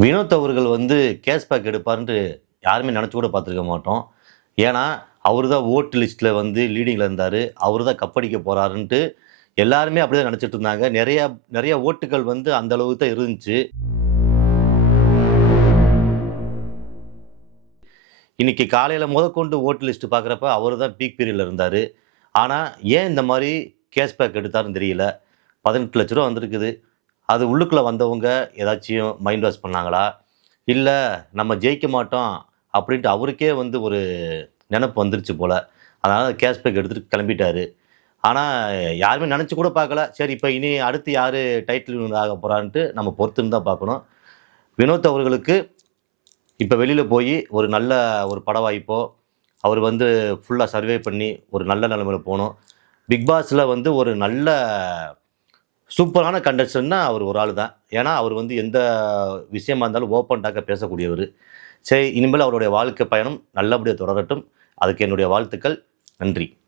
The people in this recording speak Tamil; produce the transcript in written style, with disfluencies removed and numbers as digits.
வினோத் அவர்கள் வந்து கேஷ் பேக் எடுப்பாருன்ட்டு யாருமே நினச்சு கூட பார்த்துருக்க மாட்டோம். ஏன்னா, அவரு தான் வோட் லிஸ்ட்ல வந்து லீடிங்ல இருந்தாரு. அவரு தான் கப்படிக்க போறாருன்ட்டு எல்லாருமே அப்படிதான் நினைச்சுட்டு இருந்தாங்க. நெறைய நெறைய ஓட்டுகள் வந்து அந்த அளவுக்கு தான் இருந்துச்சு. இன்னைக்கு காலையில முதற்கொண்டு வோட் லிஸ்ட் பார்க்குறப்ப அவரு தான் பீக் பீரியட்ல இருந்தாரு. ஆனா, ஏன் இந்த மாரி கேஷ் பேக் எடுத்தாருன்னு தெரியல. ரூ. 18,00,000 வந்திருக்குது. அது உள்ளுக்குள்ள வந்தவங்க ஏதாச்சும் மைண்ட் வாஷ் பண்ணாங்களா? இல்ல நம்ம ஜெயிக்க மாட்டோம் அப்படின்ட்டு அவருக்கே வந்து ஒரு நெனப்பு வந்துருச்சு போல. அதனால கேஷ் பேக் எடுத்துட்டு கிளம்பிட்டாரு. ஆனா யாருமே நெனச்சு கூட பார்க்கல. சரி இப்ப இனி அடுத்து யாரு டைட்டில் வின்னர் ஆக போறான்ட்டு நம்ம பொறுத்திருந்து தான் பார்க்கணும். வினோத் அவர்களுக்கு இப்ப வெளியில போயி ஒரு நல்ல ஒரு பட வாய்ப்போ, அவர் வந்து ஃபுல்லா சர்வே பண்ணி ஒரு நல்ல நிலைமையில போணும். பிக் பாஸ்ல வந்து ஒரு நல்ல சூப்பரான கண்டஸ்டன்ட்னா அவர் ஒரு ஆளு தான். ஏன்னா, அவர் வந்து எந்த விஷயமா இருந்தாலும் ஓப்பன் டாக்கா பேசக்கூடியவரு. சரி, இனிமேல் அவருடைய வாழ்க்கை பயணம் நல்லபடியா தொடரட்டும். அதுக்கு என்னுடைய வாழ்த்துக்கள். நன்றி.